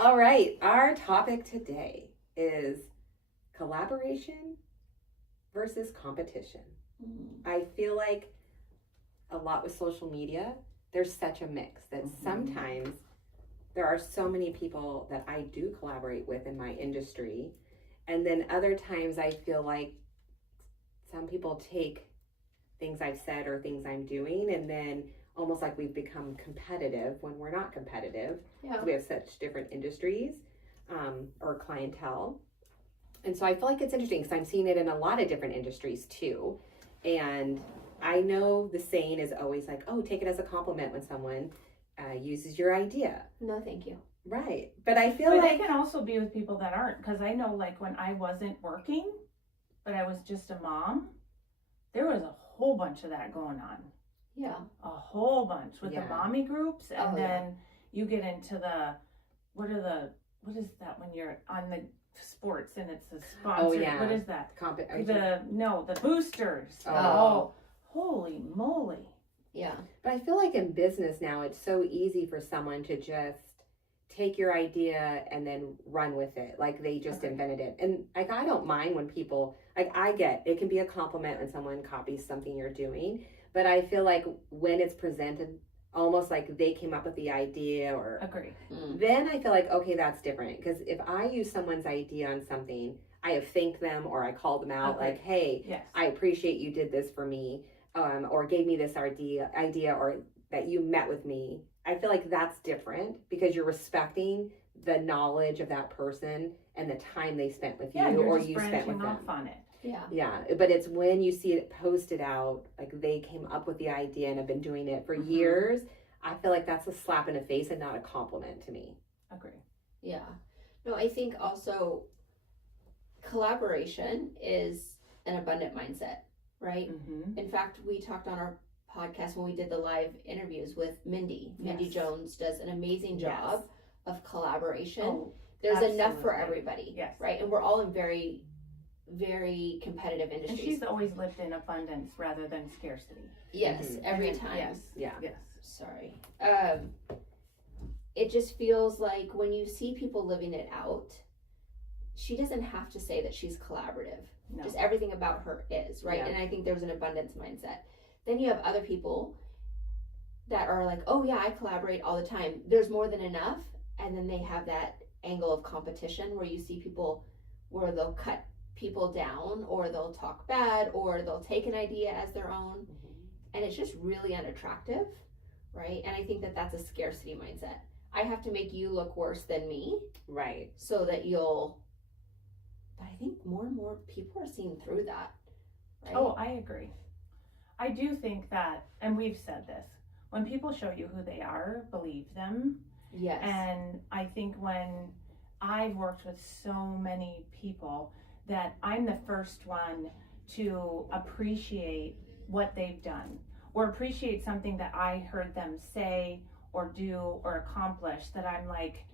All right, our topic today is collaboration versus competition. I feel like a lot with social media, there's such a mix that sometimes there are so many people that I do collaborate with in my industry. And then other times I feel like some people take things I've said or things I'm doing and then almost like we've become competitive when we're not competitive. Yeah. We have such different industries or clientele. And so I feel like it's interesting because I'm seeing it in a lot of different industries too. And I know the saying is always like, oh, take it as a compliment when someone uses your idea. No, thank you. Right. But I feel But like they can also be with people that aren't, because I know like when I wasn't working, but I was just a mom, there was a whole bunch of that going on. Yeah. A whole bunch with the mommy groups. And then you get into what is that when you're on the sports and it's a sponsor? Oh, yeah. What is that? The boosters. Oh. Holy moly. Yeah. But I feel like in business now, it's so easy for someone to just take your idea and then run with it. Like they just invented it. And like, I don't mind when people, like I get, it can be a compliment when someone copies something you're doing. But I feel like when it's presented almost like they came up with the idea or agree. Then I feel like, okay, that's different. Because if I use someone's idea on something, I have thanked them or I called them out like, hey, I appreciate you did this for me. Or gave me this idea or that you met with me. I feel like that's different because you're respecting the knowledge of that person and the time they spent with you or you spent with them. Off on it. Yeah, but it's when you see it posted out, like they came up with the idea and have been doing it for years. I feel like that's a slap in the face and not a compliment to me. Agree. Yeah. No, I think also collaboration is an abundant mindset. Right? In fact, we talked on our podcast when we did the live interviews with Mindy. Mindy Jones does an amazing job of collaboration. There's enough for everybody. Yes. Right? And we're all in very, very competitive industries. And she's always lived in abundance rather than scarcity. Yes, every time. Yes. Yeah. Yes. Sorry. It just feels like when you see people living it out, she doesn't have to say that she's collaborative. No. Just everything about her is, right? And I think there's an abundance mindset. Then you have other people that are like, oh yeah, I collaborate all the time. There's more than enough. And then they have that angle of competition where you see people where they'll cut people down or they'll talk bad or they'll take an idea as their own. And it's just really unattractive, right? And I think that that's a scarcity mindset. I have to make you look worse than me. Right. So that you'll... But I think more and more people are seeing through that. Right? Oh, I agree. I do think that, and we've said this, when people show you who they are, believe them. Yes. And I think when I've worked with so many people that I'm the first one to appreciate what they've done or appreciate something that I heard them say or do or accomplish that I'm like,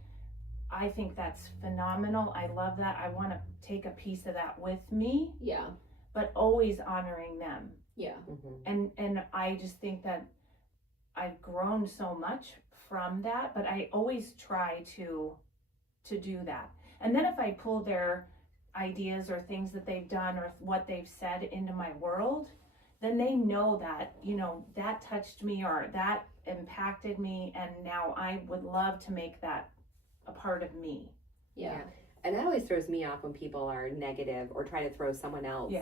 I think that's phenomenal. I love that. I want to take a piece of that with me. Yeah. But always honoring them. Yeah. And I just think that I've grown so much from that, but I always try to do that. And then if I pull their ideas or things that they've done or what they've said into my world, then they know that, you know, that touched me or that impacted me. And now I would love to make that a part of me. Yeah. And that always throws me off when people are negative or try to throw someone else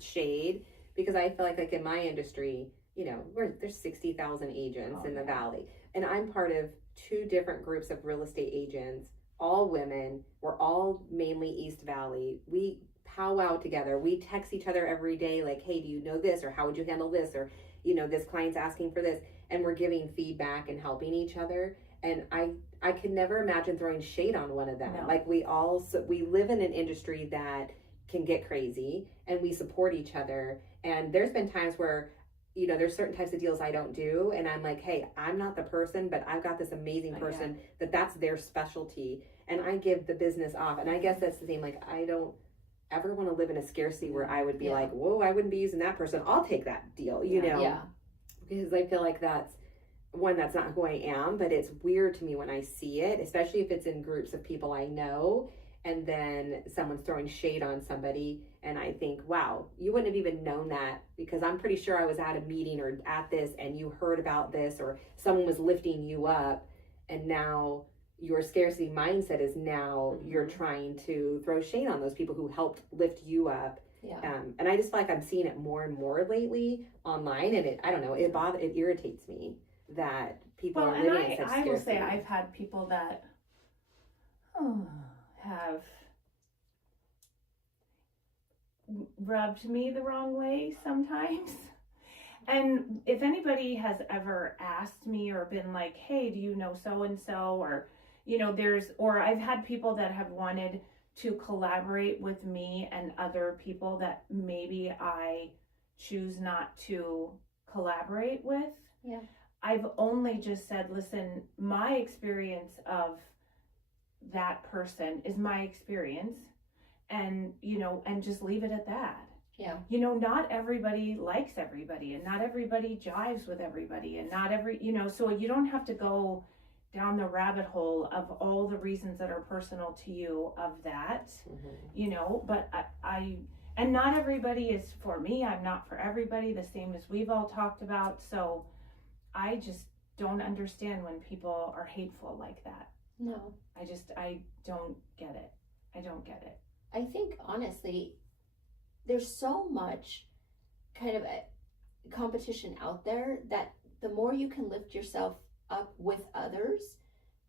shade, because I feel like in my industry, you know, there's 60,000 agents in the Valley, and I'm part of 2 different groups of real estate agents, all women. We're all mainly East Valley. We powwow together. We text each other every day like, hey, do you know this? Or how would you handle this? Or, you know, this client's asking for this. And we're giving feedback and helping each other. And I could never imagine throwing shade on one of them. No. Like we live in an industry that can get crazy and we support each other. And there's been times where, you know, there's certain types of deals I don't do. And I'm like, hey, I'm not the person, but I've got this amazing person that's their specialty. And I give the business off. And I guess that's the thing. Like, I don't ever want to live in a scarcity where I would be like, whoa, I wouldn't be using that person. I'll take that deal, you know? Yeah. Because I feel like that's one, that's not who I am, but it's weird to me when I see it, especially if it's in groups of people I know, and then someone's throwing shade on somebody, and I think, wow, you wouldn't have even known that, because I'm pretty sure I was at a meeting or at this and you heard about this, or someone was lifting you up, and now your scarcity mindset is now you're trying to throw shade on those people who helped lift you up. Yeah. And I just feel like I'm seeing it more and more lately online, and I don't know, it irritates me that people are living in such scarcity. I will say I've had people that have rubbed me the wrong way sometimes. And if anybody has ever asked me or been like, hey, do you know so-and-so? Or, or I've had people that have wanted to collaborate with me and other people that maybe I choose not to collaborate with. Yeah. I've only just said, listen, my experience of that person is my experience, and just leave it at that. Yeah. Not everybody likes everybody, and not everybody jives with everybody, and not every, so you don't have to go down the rabbit hole of all the reasons that are personal to you of that, but I and not everybody is for me. I'm not for everybody, the same as we've all talked about. So I just don't understand when people are hateful like that. No. I don't get it. I don't get it. I think, honestly, there's so much kind of a competition out there that the more you can lift yourself up with others,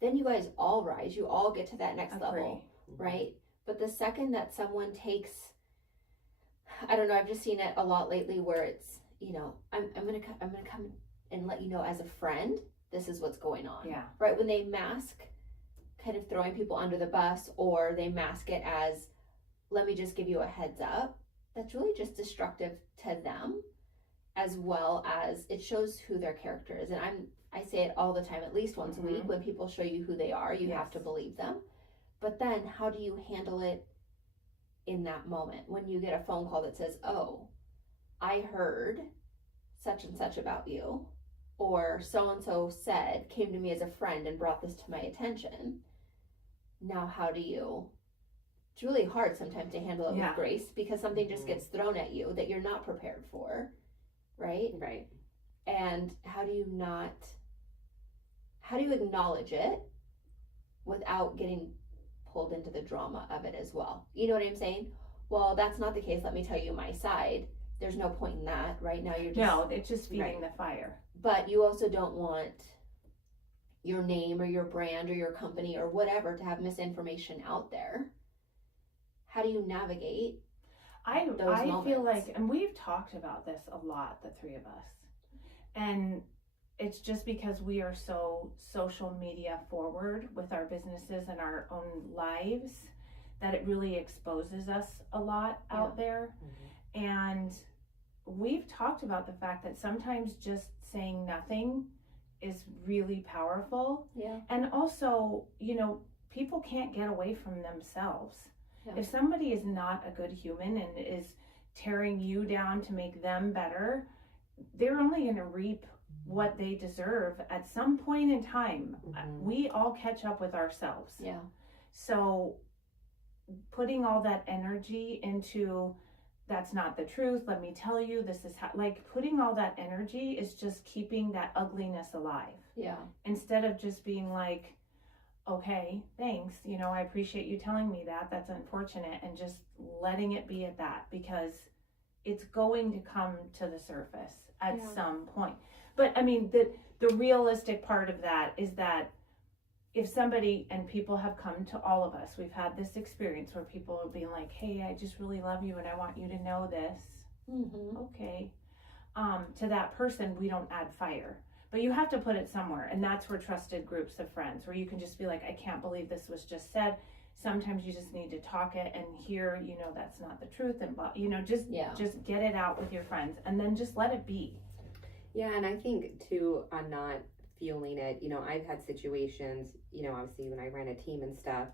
then you guys all rise. You all get to that next level, right? But the second that someone takes, I don't know, I've just seen it a lot lately where it's, I'm gonna come and let you know as a friend, this is what's going on. Yeah. Right? When they mask kind of throwing people under the bus, or they mask it as, let me just give you a heads up, that's really just destructive to them, as well as it shows who their character is. And I say it all the time, at least once a week, when people show you who they are, you have to believe them. But then how do you handle it in that moment when you get a phone call that says, oh, I heard such and such about you, or so-and-so came to me as a friend and brought this to my attention. Now how do you, it's really hard sometimes to handle it with grace, because something just gets thrown at you that you're not prepared for, right? Right. And how do you acknowledge it without getting pulled into the drama of it as well? You know what I'm saying? Well, that's not the case. Let me tell you my side. There's no point in that. Right now you're just... No, it's just feeding the fire. But you also don't want your name or your brand or your company or whatever to have misinformation out there. How do you navigate those moments? Feel like, and we've talked about this a lot, the three of us, and it's just because we are so social media forward with our businesses and our own lives that it really exposes us a lot out there. And we've talked about the fact that sometimes just saying nothing is really powerful. Yeah. And also, people can't get away from themselves. Yeah. If somebody is not a good human and is tearing you down to make them better, they're only going to reap what they deserve at some point in time. We all catch up with ourselves. Yeah. So putting all that energy into, that's not the truth, let me tell you, this is how, putting all that energy is just keeping that ugliness alive. Yeah. Instead of just being like, okay, thanks, I appreciate you telling me that, that's unfortunate, and just letting it be at that, because it's going to come to the surface at some point. But I mean, the realistic part of that is that if somebody, and people have come to all of us, we've had this experience where people are being like, hey, I just really love you and I want you to know this. Okay. To that person, we don't add fire. But you have to put it somewhere, and that's where trusted groups of friends, where you can just be like, I can't believe this was just said. Sometimes you just need to talk it and hear, that's not the truth, and just get it out with your friends, and then just let it be. Yeah, and I think too, on not feeling it, I've had situations, obviously when I ran a team and stuff,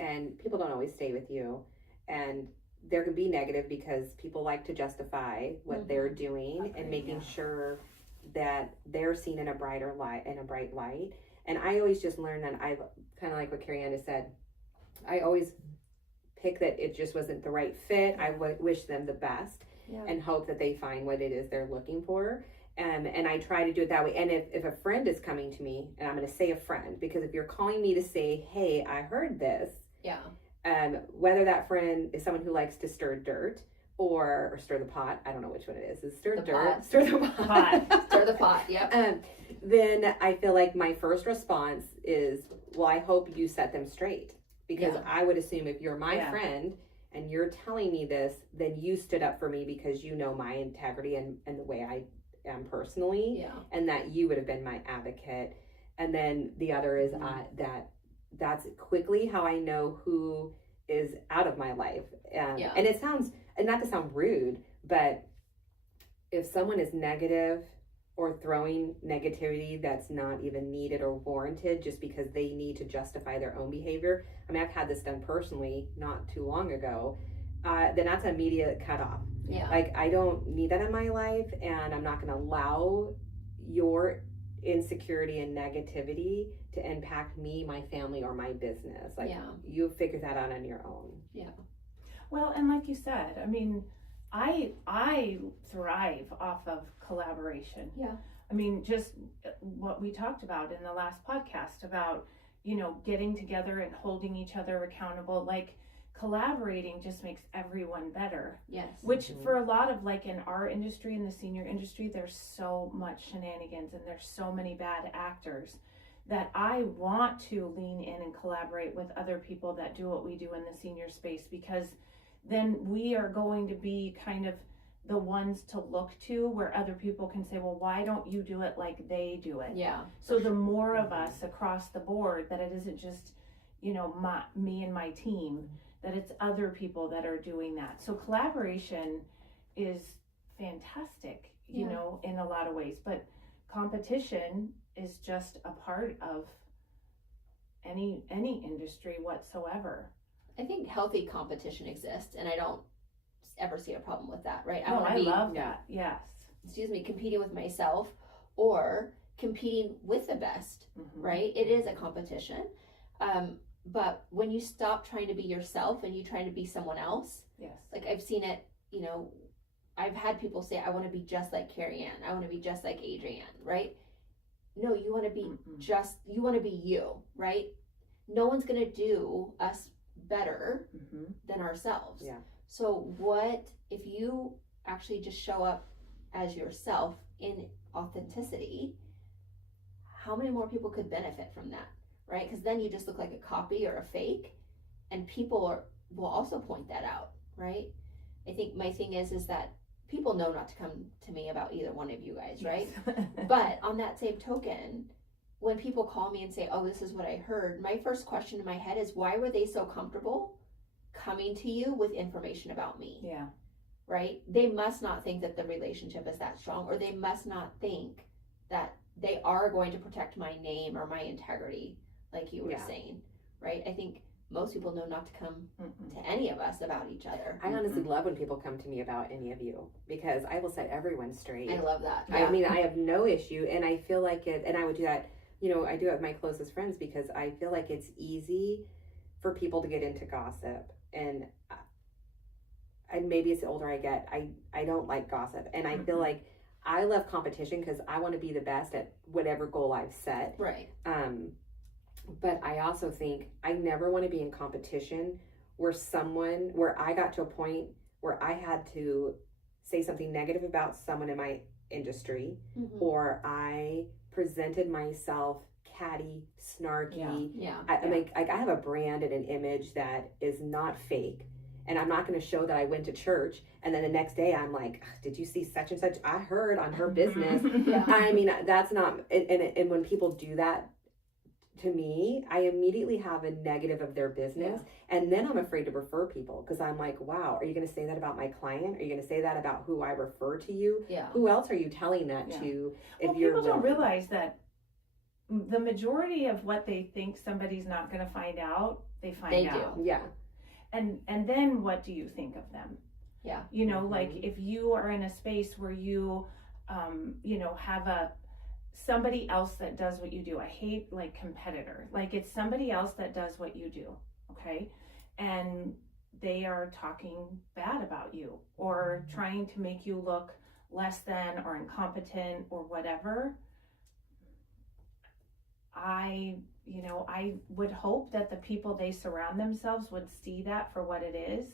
and people don't always stay with you, and there can be negative because people like to justify what they're doing and making sure that they're seen in a bright light. And I always just learned that I've kind of like what Carrie Ann has said. I always pick that it just wasn't the right fit. I wish them the best and hope that they find what it is they're looking for. And I try to do it that way. And if a friend is coming to me, and I'm going to say a friend, because if you're calling me to say, hey, I heard this. Yeah. Whether that friend is someone who likes to stir dirt or stir the pot, I don't know which one it is. Is stir the dirt, pot. Stir the pot. Stir the pot, yep. Then I feel like my first response is, well, I hope you set them straight. Because I would assume if you're my friend and you're telling me this, then you stood up for me because you know my integrity and the way I am personally, and that you would have been my advocate. And then the other is that's quickly how I know who is out of my life. And it sounds, and not to sound rude, but if someone is negative or throwing negativity that's not even needed or warranted just because they need to justify their own behavior. I mean, I've had this done personally not too long ago. Then that's an immediate cutoff. Yeah. Like, I don't need that in my life, and I'm not going to allow your insecurity and negativity to impact me, my family, or my business. Like, you figure that out on your own. Yeah. Well, and like you said, I mean, I thrive off of collaboration. Yeah. I mean, just what we talked about in the last podcast about, you know, getting together and holding each other accountable, like collaborating just makes everyone better. Yes. Which for a lot of, like, in our industry, in the senior industry, there's so much shenanigans and there's so many bad actors that I want to lean in and collaborate with other people that do what we do in the senior space, because then we are going to be kind of the ones to look to where other people can say, well, why don't you do it like they do it? Yeah. So the more of us across the board, that it isn't just, you know, me and my team, that it's other people that are doing that. So collaboration is fantastic, you know, in a lot of ways, but competition is just a part of any industry whatsoever. I think healthy competition exists, and I don't ever see a problem with that, right? I love that. Yes. Competing with myself or competing with the best, right? It is a competition. But when you stop trying to be yourself and you try to be someone else, like I've seen it, you know, I've had people say, I want to be just like Carrie Ann. I want to be just like Adrienne, right? No, you want to be you want to be you, right? No one's going to do us better than ourselves. Yeah. So what if you actually just show up as yourself in authenticity? How many more people could benefit from that, right? Because then you just look like a copy or a fake, and people will also point that out, right? I think my thing is that people know not to come to me about either one of you guys, right? But on that same token, when people call me and say, oh, this is what I heard, my first question in my head is, why were they so comfortable coming to you with information about me? Yeah. Right? They must not think that the relationship is that strong, or they must not think that they are going to protect my name or my integrity, like you were saying, right? I think most people know not to come to any of us about each other. I honestly love when people come to me about any of you, because I will set everyone straight. I love that. I mean, I have no issue, and I feel like it, and I would do that, you know, I do it with my closest friends, because I feel like it's easy for people to get into gossip, and maybe it's the older I get, I don't like gossip, and I feel like I love competition because I want to be the best at whatever goal I've set. Right. But I also think I never want to be in competition where I got to a point where I had to say something negative about someone in my industry, or I presented myself catty, snarky. I have a brand and an image that is not fake. And I'm not going to show that I went to church, and then the next day I'm like, did you see such and such? I heard on her business. I mean, that's not, and when people do that to me, I immediately have a negative of their business. And then I'm afraid to refer people, because I'm like, wow, are you going to say that about my client? Are you going to say that about who I refer to you? Yeah. Who else are you telling that to? If people don't realize that the majority of what they think somebody's not going to find out, they find out. Yeah. And then what do you think of them? Yeah. You know, like if you are in a space where you have somebody else that does what you do. I hate like competitor. Like it's somebody else that does what you do. Okay. And they are talking bad about you or trying to make you look less than or incompetent or whatever. I would hope that the people they surround themselves would see that for what it is.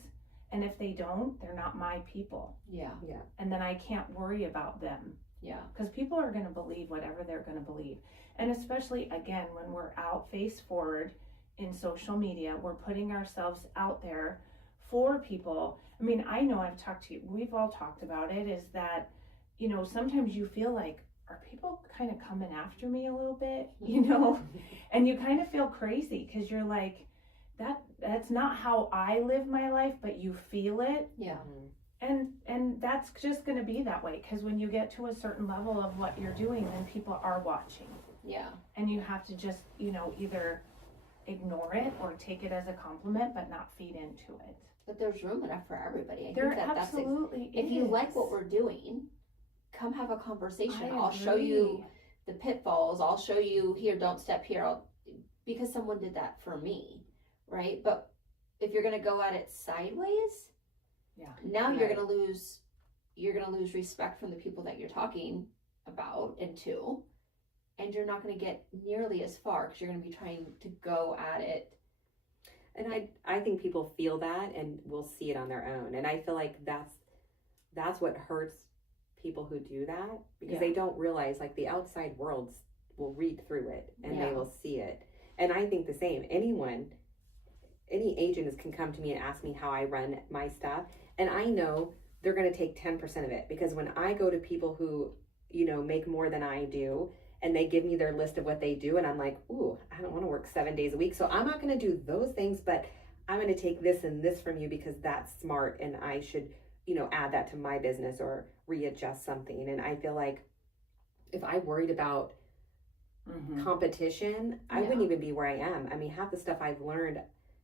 And if they don't, they're not my people. Yeah. Yeah. And then I can't worry about them. Yeah. Because people are going to believe whatever they're going to believe. And especially, again, when we're out face forward in social media, we're putting ourselves out there for people. I mean, I know we've all talked about it, is that, sometimes you feel like, are people kind of coming after me a little bit, and you kind of feel crazy because you're like, that's not how I live my life, but you feel it. Yeah. And that's just going to be that way, because when you get to a certain level of what you're doing, then people are watching. Yeah. And you have to just, either ignore it or take it as a compliment, but not feed into it. But there's room enough for everybody. I There think that absolutely if you like what we're doing, come have a conversation. I'll agree. show you the pitfalls. I'll show you here, don't step here. Because someone did that for me, right? But if you're going to go at it sideways, now Right. you're going to lose respect from the people that you're talking about and to, and you're not going to get nearly as far because you're going to be trying to go at it. And I think people feel that and will see it on their own. And I feel like that's what hurts people who do that, because they don't realize like the outside world will read through it and they will see it. And I think the same. Any agents can come to me and ask me how I run my stuff. And I know they're going to take 10% of it, because when I go to people who, make more than I do, and they give me their list of what they do, and I'm like, ooh, I don't want to work 7 days a week, so I'm not going to do those things, but I'm going to take this and this from you because that's smart, and I should, add that to my business or readjust something. And I feel like if I worried about competition, I wouldn't even be where I am. I mean, half the stuff I've learned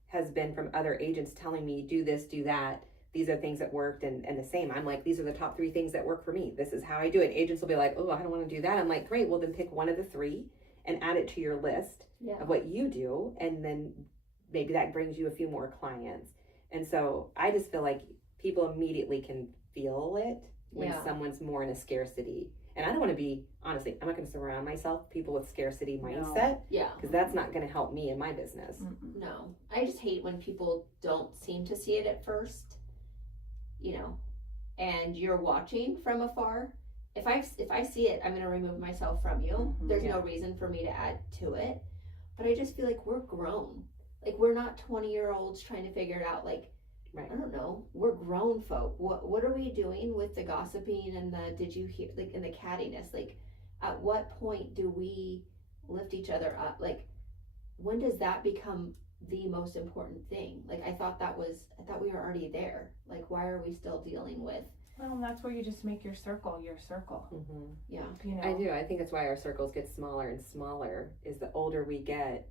has been from other agents telling me, do this, do that. These are things that worked, and the same. I'm like, these are the top 3 things that work for me. This is how I do it. Agents will be like, oh, I don't want to do that. I'm like, great. Well, then pick one of the 3 and add it to your list of what you do. And then maybe that brings you a few more clients. And so I just feel like people immediately can feel it when someone's more in a scarcity. And I don't want to be, honestly, I'm not going to surround myself people with scarcity mindset. Yeah. Because that's not going to help me in my business. No. I just hate when people don't seem to see it at first, and you're watching from afar. If I see it, I'm going to remove myself from you. There's no reason for me to add to it. But I just feel like we're grown. Like, we're not 20-year-olds trying to figure it out. Like, I don't know. We're grown folk. What are we doing with the gossiping and the did you hear, like, and the cattiness? Like, at what point do we lift each other up? Like, when does that become the most important thing? Like, I thought we were already there. Like, why are we still dealing with? Well, that's where you just make your circle. Yeah. I do. I think that's why our circles get smaller and smaller. Is the older we get,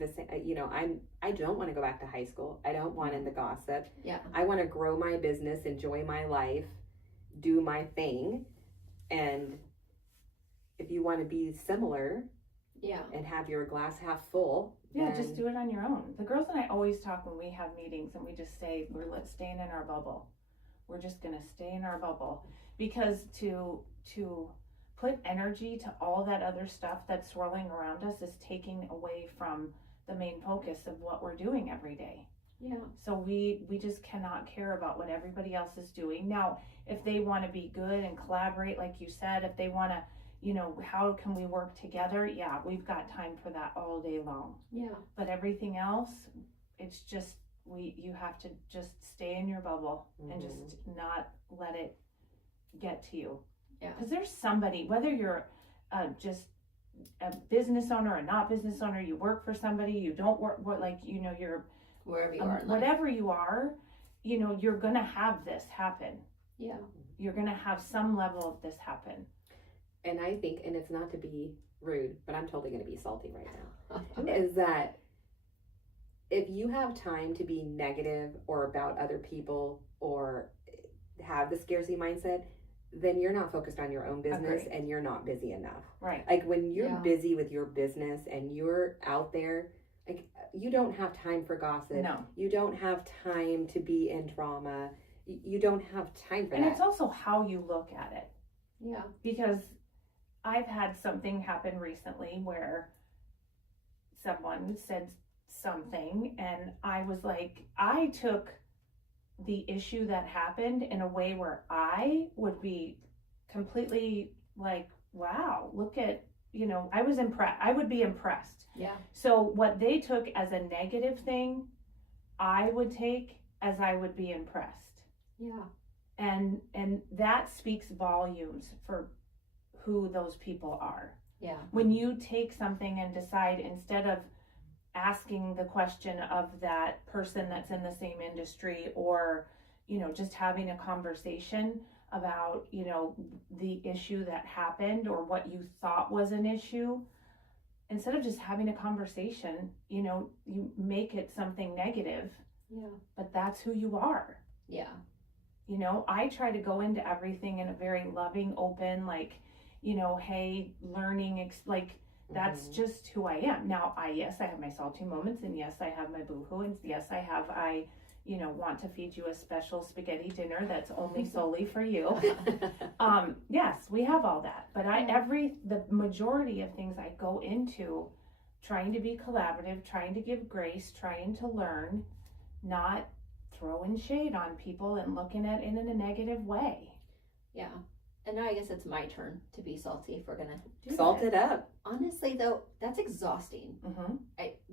I don't want to go back to high school. I don't want in the gossip. Yeah. I want to grow my business, enjoy my life, do my thing. And if you want to be similar and have your glass half full, just do it on your own. The girls and I always talk when we have meetings, and we just say, we're staying in our bubble. We're just going to stay in our bubble, because to put energy to all that other stuff that's swirling around us is taking away from the main focus of what we're doing every day. Yeah. So we just cannot care about what everybody else is doing. Now, if they want to be good and collaborate, like you said, if they want to, how can we work together? Yeah, we've got time for that all day long. Yeah. But everything else, it's just, you have to just stay in your bubble and just not let it get to you. Yeah. Because there's somebody, whether you're just a business owner or not business owner, you work for somebody, you don't work, you're wherever you are in life. whatever you are, you're gonna have this happen. Yeah. You're gonna have some level of this happen. And I think, and it's not to be rude, but I'm totally going to be salty right now, is that if you have time to be negative or about other people or have the scarcity mindset, then you're not focused on your own business. Agreed. And you're not busy enough. Right. Like when you're Yeah. busy with your business and you're out there, like you don't have time for gossip. No. You don't have time to be in drama. You don't have time for And that. it's also how you look at it. Yeah. Because I've had something happen recently where someone said something and I was like, I took the issue that happened in a way where I would be completely like, wow, look at, I was impressed. I would be impressed. Yeah. So what they took as a negative thing, I would take as I would be impressed. Yeah. And that speaks volumes for who those people are. Yeah. When you take something and decide, instead of asking the question of that person that's in the same industry, or just having a conversation about the issue that happened or what you thought was an issue, instead of just having a conversation, you make it something negative. Yeah. But that's who you are. Yeah. I try to go into everything in a very loving, open, like, hey, learning, that's just who I am. Now, yes, I have my salty moments, and yes, I have my boohoo, and yes, I want to feed you a special spaghetti dinner that's only solely for you. Yes, we have all that. But the majority of things I go into trying to be collaborative, trying to give grace, trying to learn, not throwing shade on people and looking at it in a negative way. Yeah. And now I guess it's my turn to be salty if we're gonna do Salt that. it up. Honestly, though, that's exhausting. Mm-hmm.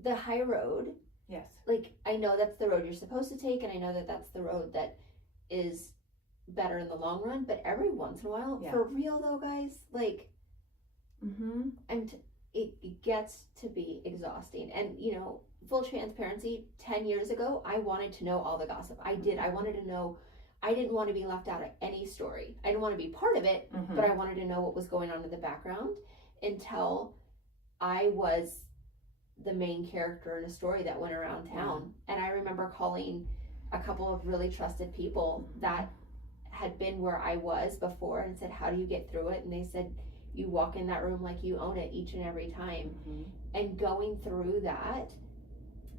The high road. Yes. Like, I know that's the road you're supposed to take, and I know that that's the road that is better in the long run. But every once in a while, for real though, guys, like, and it gets to be exhausting. And full transparency, 10 years ago, I wanted to know all the gossip. I did. I wanted to know. I didn't want to be left out of any story. I didn't want to be part of it, but I wanted to know what was going on in the background until I was the main character in a story that went around town. And I remember calling a couple of really trusted people that had been where I was before and said, how do you get through it? And they said, you walk in that room like you own it each and every time. And going through that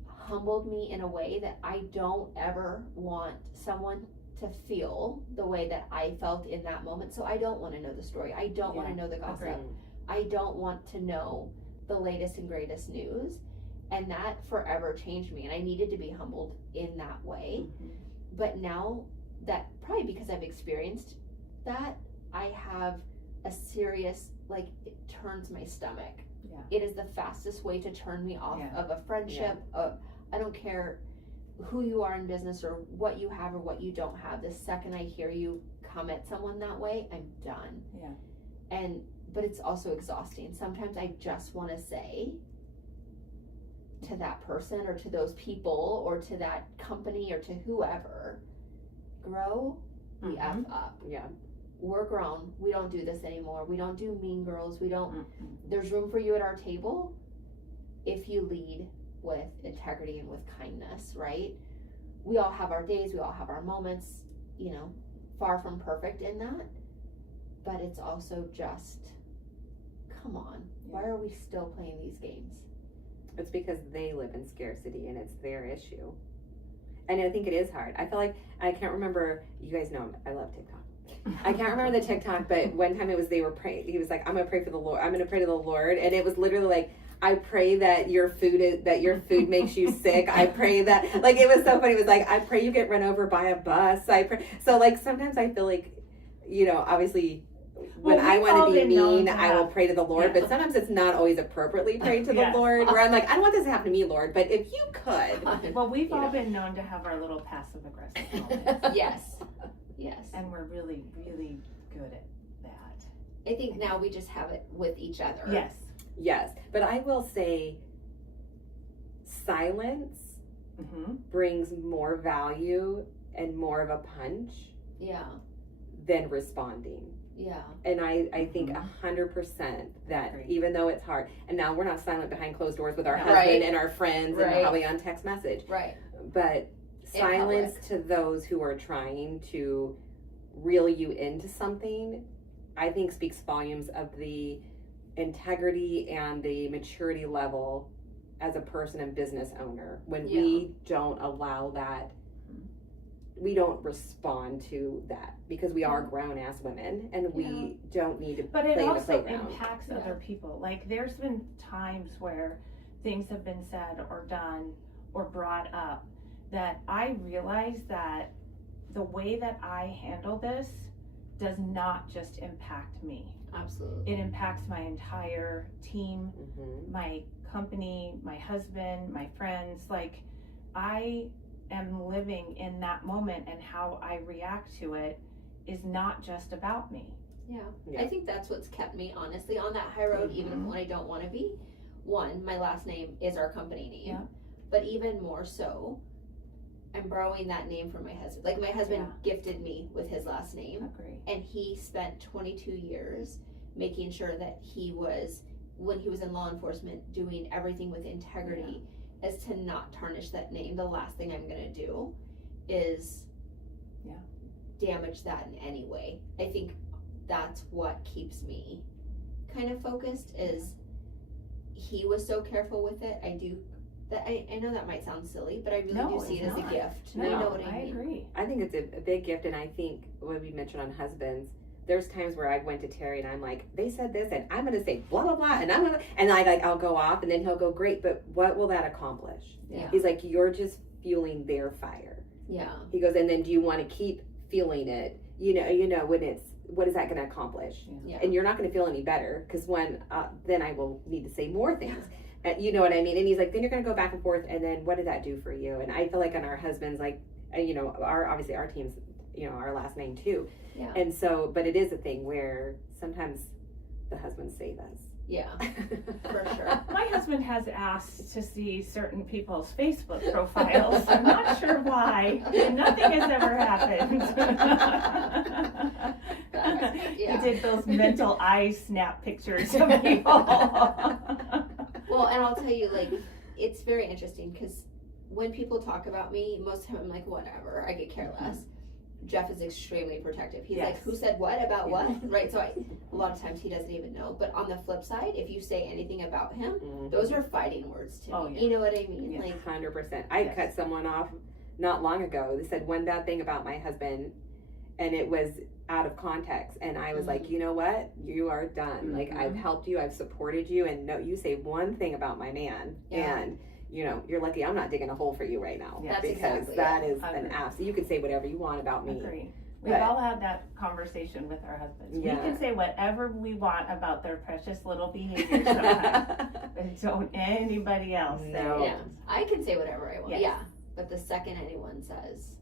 humbled me in a way that I don't ever want someone to feel the way that I felt in that moment. So I don't want to know the story. I don't want to know the gossip. Agreed. I don't want to know the latest and greatest news. And that forever changed me. And I needed to be humbled in that way. But now that, probably because I've experienced that, I have a serious, like, it turns my stomach. Yeah. It is the fastest way to turn me off of a friendship. I don't care who you are in business or what you have or what you don't have. The second I hear you come at someone that way, I'm done. Yeah. But it's also exhausting. Sometimes I just want to say to that person or to those people or to that company or to whoever, grow the F up. Yeah. We're grown. We don't do this anymore. We don't do mean girls. We don't, there's room for you at our table if you lead with integrity and with kindness, right? We all have our days, we all have our moments, far from perfect in that, but it's also just, come on, why are we still playing these games? It's because they live in scarcity and it's their issue. And I think it is hard. I feel like, I can't remember, you guys know I love TikTok. I can't remember the TikTok, but one time they were praying, he was like, I'm gonna pray for the Lord, I'm gonna pray to the Lord, and it was literally like, I pray that your food makes you sick. I pray that, like, it was so funny. It was like, I pray you get run over by a bus. I pray. So, like, sometimes I feel like, obviously, when I want to be mean, I will pray to the Lord. But sometimes it's not always appropriately prayed to the Lord. Where I'm like, I don't want this to happen to me, Lord. But if you could. Well, we've all been known to have our little passive aggressive moments. Yes. And we're really, really good at that. I think now we just have it with each other. Yes, but I will say silence brings more value and more of a punch than responding. Yeah. And I think 100% that even though it's hard, and now we're not silent behind closed doors with our husband and our friends and probably on text message. Right. But silence to those who are trying to reel you into something, I think speaks volumes of the integrity and the maturity level as a person and business owner. When we don't allow that, we don't respond to that, because we are grown ass women and we don't need to play in the playground. But it also impacts other people. Like, there's been times where things have been said or done or brought up that I realize that the way that I handle this does not just impact me. Absolutely. It impacts my entire team, my company, my husband, my friends. Like, I am living in that moment, and how I react to it is not just about me. Yeah. I think that's what's kept me, honestly, on that high road, even when I don't want to be. One, my last name is our company name. But even more so, I'm borrowing that name from my husband. Like, my husband gifted me with his last name. And he spent 22 years making sure that he was, when he was in law enforcement, doing everything with integrity as to not tarnish that name. The last thing I'm going to do is damage that in any way. I think that's what keeps me kind of focused, is he was so careful with it. I know that might sound silly, but I really do see it as a gift. No, you know what I mean? I agree. I think it's a big gift, and I think when we mentioned on husbands, there's times where I went to Terry and I'm like, they said this, and I'm gonna say blah blah blah, and I'll go off, and then he'll go, great, but what will that accomplish? He's like, you're just fueling their fire. He goes, and then do you want to keep feeling it? You know when it's, what is that going to accomplish? And you're not going to feel any better, because then I will need to say more things. You know what I mean? And he's like, then you're going to go back and forth, and then what did that do for you? And I feel like on our husbands, like, obviously our team's, our last name too. And so, but it is a thing where sometimes the husbands save us. For sure. My husband has asked to see certain people's Facebook profiles. I'm not sure why. Nothing has ever happened. He did those mental eye snap pictures of people. Well, and I'll tell you, like, it's very interesting, because when people talk about me, most of the time I'm like, whatever, I could care less. Jeff is extremely protective. He's like, who said what about what? Right? So a lot of times he doesn't even know. But on the flip side, if you say anything about him, those are fighting words to me. You know what I mean? Like, 100%. I cut someone off not long ago. They said one bad thing about my husband, and it was out of context. And I was like, you know what? You are done. Like, I've helped you. I've supported you. And no, you say one thing about my man. And you're lucky I'm not digging a hole for you right now. Because that is an ass. You can say whatever you want about me. Agree. We've all had that conversation with our husbands. We can say whatever we want about their precious little behavior sometimes, but don't anybody else say. Yeah, I can say whatever I want. But the second anyone says,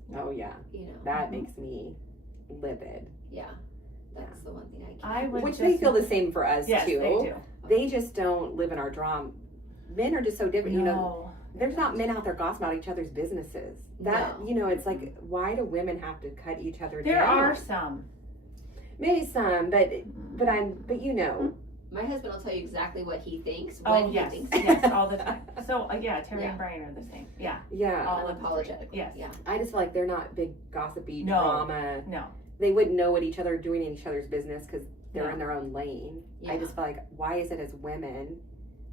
that makes me livid. That's the one thing I can't. Which they feel the same for us too. They do. They just don't live in our drama. Men are just so different. There's not men out there gossiping about each other's businesses. It's like, why do women have to cut each other down? There are some. Maybe some, but My husband will tell you exactly what he thinks when he thinks. Yes, all the time. So Terry and Brian are the same. All unapologetic. I just feel like they're not big gossipy drama. No. They wouldn't know what each other are doing in each other's business because they're in their own lane. I just feel like, why is it as women,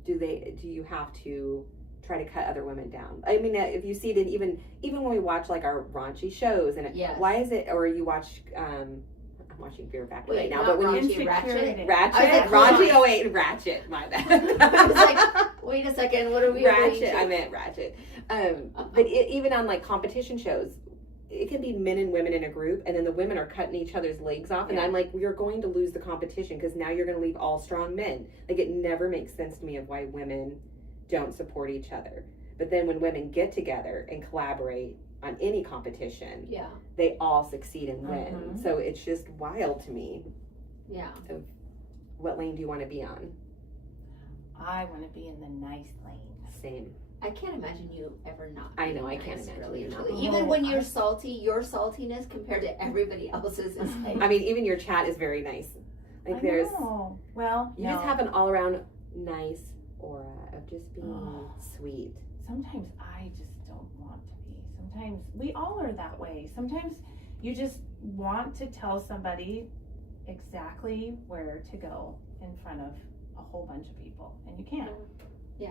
do you have to try to cut other women down? I mean, if you see it in even when we watch like our raunchy shows, and why is it, or you watch I'm watching Fear Factor right now, but when you Ratchet, my bad. I was like, wait a second, what are we Ratchet? I meant Ratchet. But even on like competition shows, it can be men and women in a group, and then the women are cutting each other's legs off, and I'm like, you're going to lose the competition because now you're going to leave all strong men. Like, it never makes sense to me of why women don't support each other. But then when women get together and collaborate on any competition, they all succeed and win. So it's just wild to me. Of what lane do you want to be on? I want to be in the nice lane. Same. I can't imagine you ever not. I know, I can't imagine you not. Even when you're salty, your saltiness compared to everybody else's is like... I mean, even your chat is very nice. Like, you just have an all-around nice aura of just being sweet. Sometimes I just don't want to be. Sometimes we all are that way. Sometimes you just want to tell somebody exactly where to go in front of a whole bunch of people, and you can't. Yeah.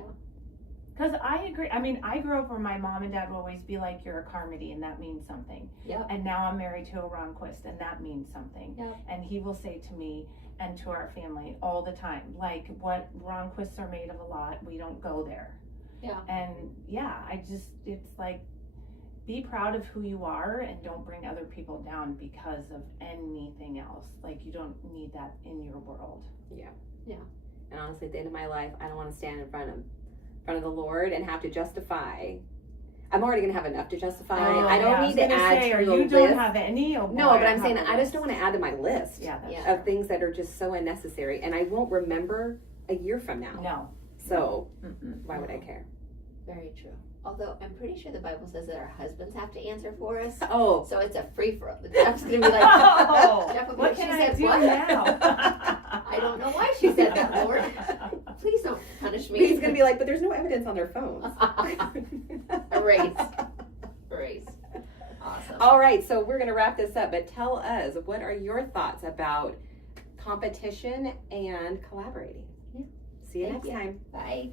Because I agree. I mean, I grew up where my mom and dad would always be like, you're a Carmody, and that means something. Yeah. And now I'm married to a Ronquist, and that means something. Yeah. And he will say to me and to our family all the time, like, what Ronquists are made of a lot, we don't go there. Yeah. And yeah, it's like, be proud of who you are and don't bring other people down because of anything else. Like, you don't need that in your world. Yeah. Yeah. And honestly, at the end of my life, I don't want to stand in front of the Lord and have to justify. I'm already going to have enough to justify. I don't need to add to the list. You don't have any? Oh boy, no, but I'm saying I just don't want to add to my list of things that are just so unnecessary. And I won't remember a year from now. No. So why would I care? Very true. Although I'm pretty sure the Bible says that our husbands have to answer for us. Oh. So it's a free for all. Jeff's going to be like, what can I do now? I don't know why she said that, Lord. Please don't punish me. He's going to be like, but there's no evidence on their phones. Erase. Awesome. All right, so we're going to wrap this up, but tell us, what are your thoughts about competition and collaborating? Yeah. See you next time. Bye.